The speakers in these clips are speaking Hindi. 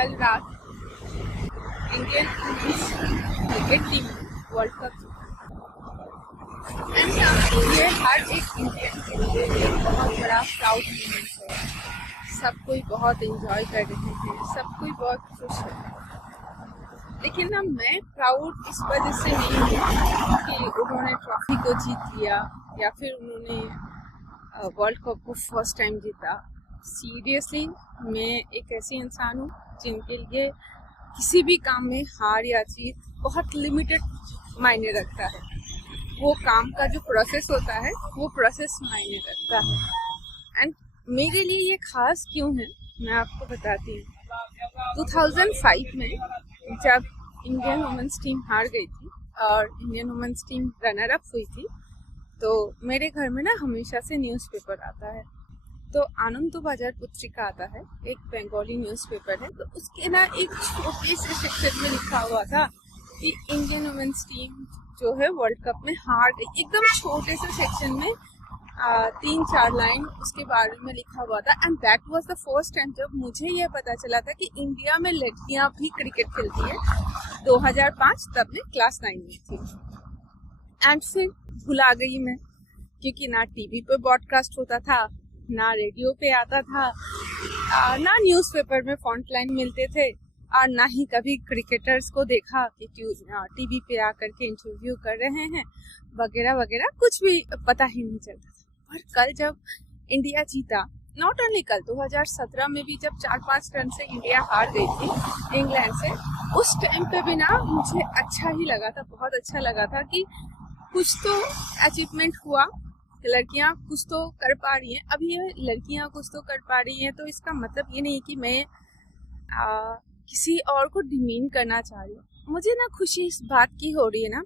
कल रात Indian cricket team world cup ये हर एक इंडियन के लिए एक बहुत बड़ा प्राउड मोमेंट है। सब कोई बहुत एंजॉय कर रहे हैं, सब कोई बहुत खुश है। लेकिन ना मैं प्राउड इस वजह से नहीं हूँ कि उन्होंने ट्रॉफी को जीत लिया या फिर उन्होंने वर्ल्ड कप को फर्स्ट टाइम जीता। सीरियसली मैं एक ऐसी इंसान हूँ जिनके लिए किसी भी काम में हार या जीत बहुत लिमिटेड मायने रखता है। वो काम का जो प्रोसेस होता है वो प्रोसेस मायने रखता है। एंड मेरे लिए ये खास क्यों है मैं आपको बताती हूँ। 2005 में जब इंडियन वुमेन्स टीम हार गई थी और Indian women's team runner up हुई थी, तो मेरे घर में ना हमेशा से न्यूज़पेपर आता है। तो आनंद बाजार पत्रिका आता है, एक बंगाली न्यूज़पेपर है। तो उसके ना एक छोटे से सेक्शन में लिखा हुआ था कि इंडियन वुमेन्स टीम जो है वर्ल्ड कप में हार गई। एकदम छोटे से सेक्शन में 3-4 लाइन उसके बारे में लिखा हुआ था। And that was the first time जब मुझे यह पता चला था कि इंडिया में लड़कियां भी क्रिकेट खेलती है। 2005 तब मैं क्लास 9 में थी। एंड फिर भुला गई मैं, क्योंकि ना टीवी पे ब्रॉडकास्ट होता था, ना रेडियो पे आता था, ना न्यूज़पेपर में फ्रंट लाइन मिलते थे, और ना ही कभी क्रिकेटर्स को देखा कि टीवी पे आकर के इंटरव्यू कर रहे हैं वगैरह वगैरह, कुछ भी पता ही नहीं चलता था। और कल जब इंडिया जीता, नॉट ओनली कल, 2017 में भी जब 4-5 रन से इंडिया हार गई थी इंग्लैंड से, उस टाइम पे भी ना मुझे अच्छा ही लगा था, बहुत अच्छा लगा था कि कुछ तो अचीवमेंट हुआ, लड़कियां कुछ तो कर पा रही हैं। अभी ये लड़कियां कुछ तो कर पा रही हैं तो इसका मतलब ये नहीं कि मैं किसी और को डिमीन करना चाह रही हूँ। मुझे ना खुशी इस बात की हो रही है ना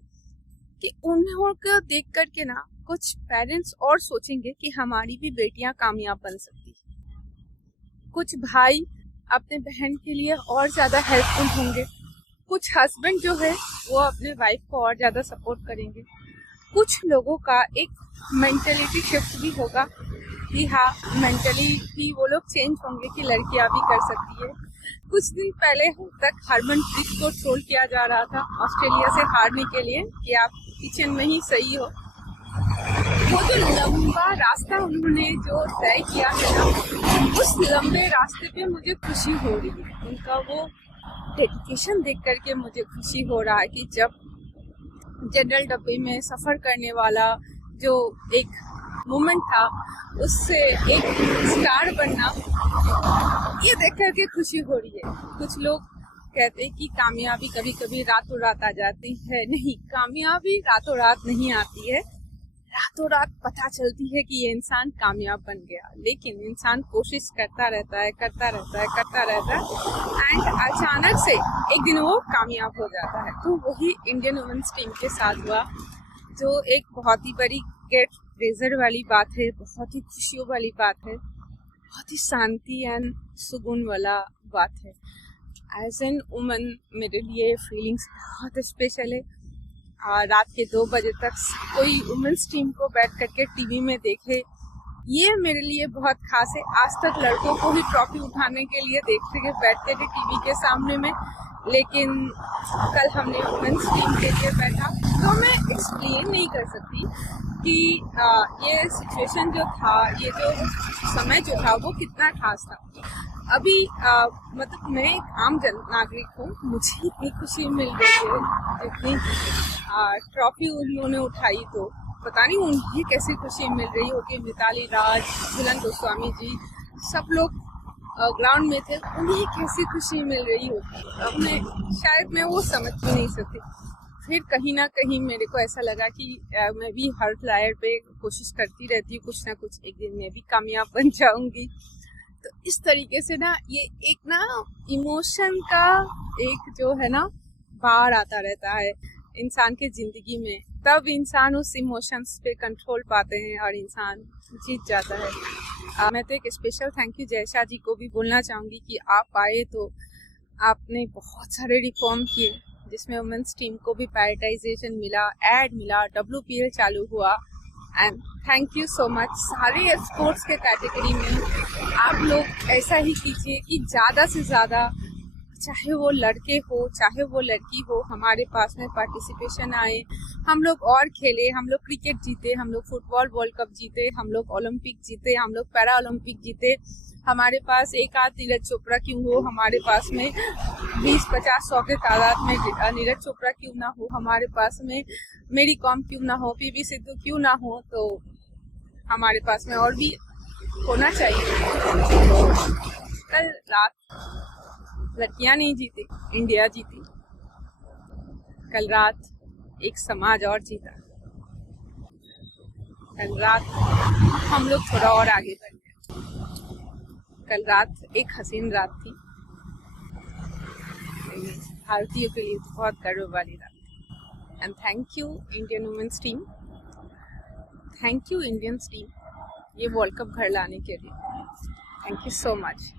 कि उन्हों को देख करके ना कुछ पेरेंट्स और सोचेंगे कि हमारी भी बेटियां कामयाब बन सकती है। कुछ भाई अपने बहन के लिए और ज्यादा हेल्पफुल होंगे। कुछ हस्बैंड जो है वो अपने वाइफ को और ज्यादा सपोर्ट करेंगे। कुछ लोगों का एक मेंटलिटी शिफ्ट भी होगा कि हाँ, मेंटली भी वो लोग चेंज होंगे कि लड़कियां भी कर सकती है। कुछ दिन पहले तक हरमनप्रीत को ट्रोल किया जा रहा था ऑस्ट्रेलिया से हारने के लिए कि आप किचन में ही सही हो। वो जो लंबा रास्ता उन्होंने जो तय किया है ना, उस लंबे रास्ते पे मुझे खुशी हो रही है। उनका वो डेडिकेशन देख करके मुझे खुशी हो रहा है कि जब जनरल डब्बे में सफर करने वाला जो एक मोमेंट था, उससे एक स्टार बनना, ये देख करके खुशी हो रही है। कुछ लोग कहते हैं कि कामयाबी कभी कभी रातों रात आ जाती है। नहीं, कामयाबी रातों रात नहीं आती है। रातों रात पता चलती है कि ये इंसान कामयाब बन गया, लेकिन इंसान कोशिश करता रहता है एंड अचानक से एक दिन वो कामयाब हो जाता है। तो वही इंडियन वुमेन्स टीम के साथ हुआ, जो एक बहुत ही बड़ी गेट प्रेजर वाली बात है, बहुत ही खुशियों वाली बात है, बहुत ही शांति एंड सुकून वाला बात है। एज एन वुमन मेरे लिए फीलिंग्स बहुत स्पेशल है। रात के 2 बजे तक कोई वुमेन्स टीम को बैठ करके टीवी में देखे, ये मेरे लिए बहुत खास है। आज तक लड़कों को ही ट्रॉफी उठाने के लिए देखते हुए बैठते थे टीवी के सामने में, लेकिन कल हमने वुमेन्स टीम के लिए बैठा। तो मैं एक्सप्लेन नहीं कर सकती कि ये सिचुएशन जो था, ये जो समय जो था वो कितना खास था। अभी मतलब मैं एक आम जन नागरिक हूँ, मुझे इतनी खुशी मिल रही है जितनी ट्रॉफी उन्होंने उठाई, तो पता नहीं उन्हें कैसी खुशी मिल रही होगी। मिताली राज, झूलन गोस्वामी जी, सब लोग ग्राउंड में थे, उन्हें कैसी खुशी मिल रही होगी। अब मैं वो समझ भी नहीं सकती। फिर कहीं ना कहीं मेरे को ऐसा लगा कि मैं भी हर फ्लायर पे कोशिश करती रहती हूँ, कुछ ना कुछ एक दिन मैं भी कामयाब बन जाऊंगी। तो इस तरीके से ना ये एक ना इमोशन का एक जो है ना बाढ़ आता रहता है इंसान के जिंदगी में, तब इंसान उस इमोशंस पे कंट्रोल पाते हैं और इंसान जीत जाता है। मैं तो एक स्पेशल थैंक यू जयशा जी को भी बोलना चाहूँगी कि आप आए तो आपने बहुत सारे रिफॉर्म किए, जिसमें वुमेन्स टीम को भी प्रायोरिटाइजेशन मिला, एड मिला, WPL चालू हुआ। And thank you so much. सारे स्पोर्ट्स के कैटेगरी में आप लोग ऐसा ही कीजिए कि ज़्यादा से ज़्यादा चाहे वो लड़के हो चाहे वो लड़की हो, हमारे पास में पार्टिसिपेशन आए, हम लोग और खेले, हम लोग क्रिकेट जीते, हम लोग फुटबॉल वर्ल्ड कप जीते, हम लोग ओलंपिक जीते, हम लोग पैरा ओलंपिक जीते। हमारे पास एक आध नीरज चोपड़ा क्यों हो, हमारे पास में 20-50-100 के तादाद में नीरज चोपड़ा क्यों ना हो, हमारे पास में मेरी कॉम क्यों ना हो, पीवी सिद्धू क्यों ना हो, तो हमारे पास में और भी होना चाहिए। कल रात लड़कियां नहीं जीती, इंडिया जीती। कल रात एक समाज और जीता। कल रात हम लोग थोड़ा और आगे बढ़ गए। कल रात एक हसीन रात थी, भारतीयों के लिए तो बहुत गर्व वाली रात थी। And thank you Indian women's team, thank you Indians team ये वर्ल्ड कप घर लाने के लिए। Thank you so much.